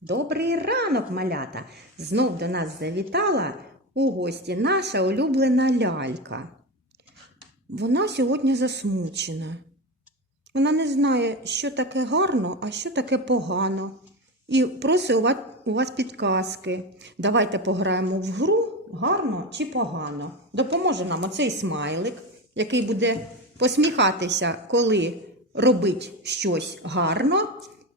Добрий ранок, малята! Знов до нас завітала у гості наша улюблена лялька. Вона сьогодні засмучена. Вона не знає, що таке гарно, а що таке погано. І просить у вас, у вас підказки. Давайте пограємо в гру гарно чи погано. Допоможе нам оцей смайлик, який буде посміхатися, коли робить щось гарно,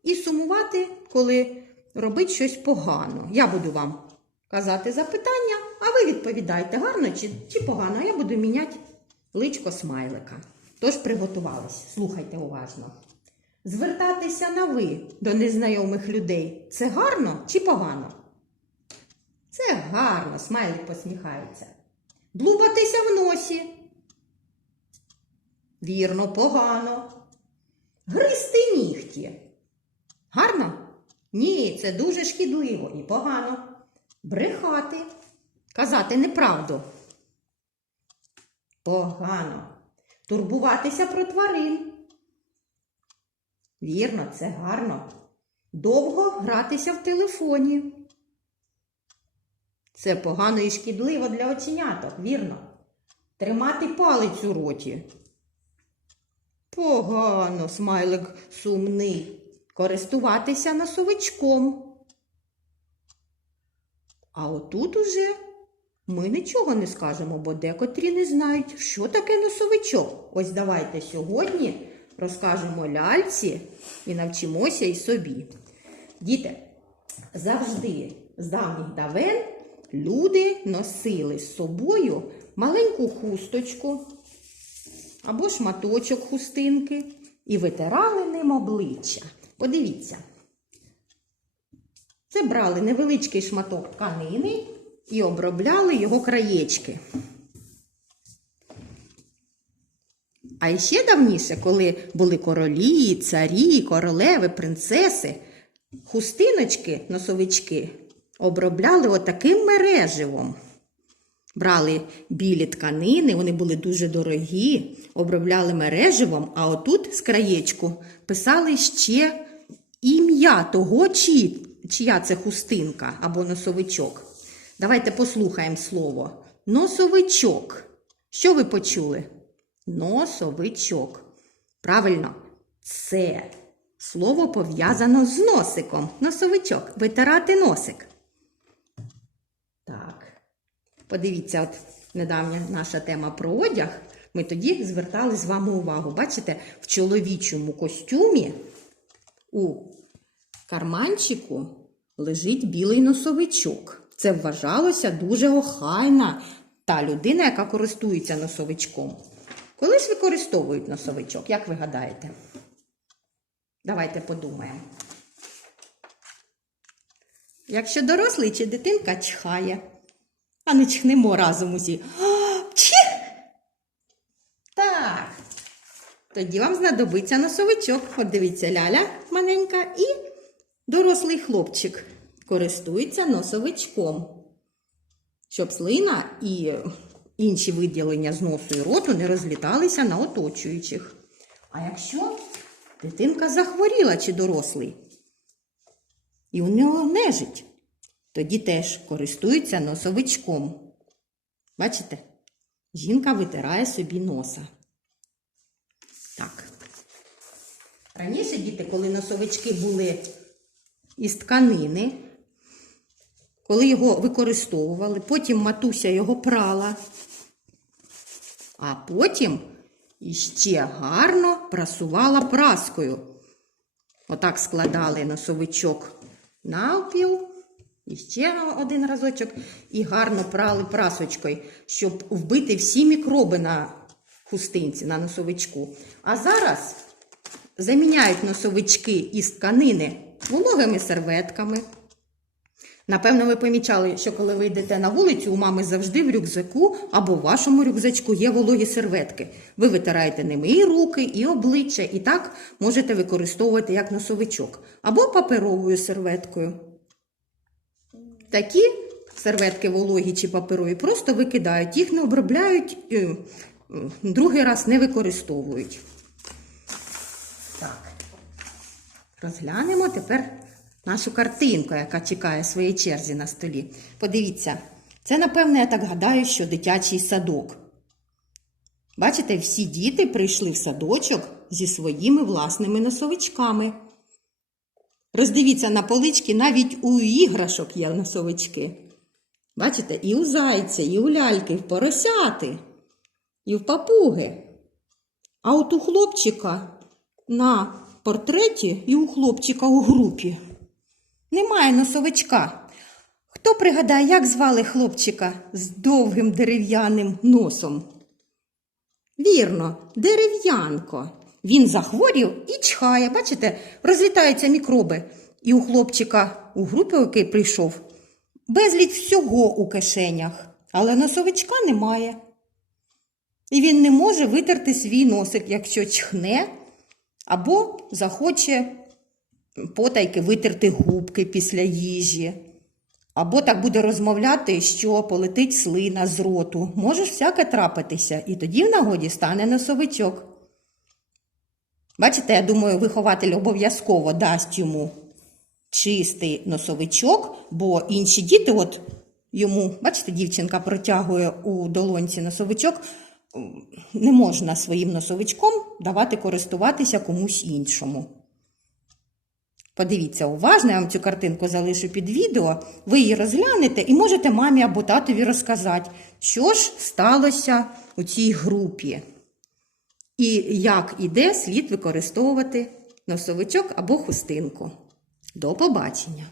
і сумувати, коли робить щось погано. Я буду вам казати запитання, а ви відповідайте, гарно чи, чи погано. А я буду міняти личко смайлика. Тож приготувались. Слухайте уважно. Звертатися на ви до незнайомих людей це гарно чи погано? Це гарно, смайлик посміхається. Блубатися в носі. Вірно, погано. Гристи нігті. Гарно? Ні, це дуже шкідливо і погано. Брехати. Казати неправду. Погано. Турбуватися про тварин. Вірно, це гарно. Довго гратися в телефоні. Це погано і шкідливо для оченяток, вірно. Тримати палець у роті. Погано, смайлик сумний. Користуватися носовичком. А отут уже ми нічого не скажемо, бо декотрі не знають, що таке носовичок. Ось давайте сьогодні розкажемо ляльці і навчимося і собі. Діти, завжди з давніх давен люди носили з собою маленьку хусточку або шматочок хустинки і витирали ним обличчя. Подивіться. Це брали невеличкий шматок тканини і обробляли його краєчки. А ще давніше, коли були королі, царі, королеви, принцеси, хустиночки, носовички обробляли отаким мереживом. Брали білі тканини, вони були дуже дорогі, обробляли мереживом, а отут з краєчку писали ще ім'я того, чи, чия це хустинка або носовичок. Давайте послухаємо слово. Носовичок. Що ви почули? Носовичок. Правильно, це слово пов'язано з носиком. Носовичок. Витирати носик. Так. Подивіться, от недавня наша тема про одяг. Ми тоді звертали з вами увагу. Бачите, в чоловічому костюмі у карманчику лежить білий носовичок. Це вважалося дуже охайна та людина, яка користується носовичком. Коли ж використовують носовичок, як ви гадаєте? Давайте подумаємо. Якщо дорослий чи дитинка чхає, а не чхнемо разом усі. Чих! Так. Тоді вам знадобиться носовичок. От дивіться, ляля маленька і дорослий хлопчик користується носовичком, щоб слина і інші виділення з носу і роту не розліталися на оточуючих. А якщо дитинка захворіла чи дорослий, і у нього нежить, тоді теж користуються носовичком. Бачите? Жінка витирає собі носа. Так. Раніше діти, коли носовички були із тканини, коли його використовували, потім матуся його прала, а потім іще гарно прасувала праскою. Отак складали носовичок навпіл, і ще один разочок, і гарно прали прасочкою, щоб вбити всі мікроби на хустинці, на носовичку. А зараз заміняють носовички із тканини вологими серветками. Напевно, ви помічали, що коли ви йдете на вулицю, у мами завжди в рюкзаку або в вашому рюкзачку є вологі серветки. Ви витираєте ними і руки, і обличчя, і так можете використовувати як носовичок, або паперовою серветкою. Такі серветки вологі чи паперові просто викидають, їх не обробляють, е, е, другий раз не використовують. Так. Розглянемо тепер нашу картинку, яка чекає своєї черзі на столі. Подивіться, це, напевне, я так гадаю, що дитячий садок. Бачите, всі діти прийшли в садочок зі своїми власними носовичками. Роздивіться на полички, навіть у іграшок є носовички. Бачите, і у зайця, і у ляльки, і в поросяти, і в папуги. А от у хлопчика на портреті і у хлопчика у групі немає носовичка. Хто пригадає, як звали хлопчика з довгим дерев'яним носом? Вірно, дерев'янко. Він захворів і чхає. Бачите, розлітаються мікроби. І у хлопчика у групі, який прийшов, безліч всього у кишенях, але носовичка немає. І він не може витерти свій носик, якщо чхне, або захоче потайки витерти губки після їжі. Або так буде розмовляти, що полетить слина з роту. Може всяке трапитися, і тоді в нагоді стане носовичок. Бачите, я думаю, вихователь обов'язково дасть йому чистий носовичок, бо інші діти, от йому, бачите, дівчинка протягує у долонці носовичок, не можна своїм носовичком давати користуватися комусь іншому. Подивіться уважно, я вам цю картинку залишу під відео. Ви її розглянете і можете мамі або татові розказати, що ж сталося у цій групі. І як і де слід використовувати носовичок або хустинку. До побачення!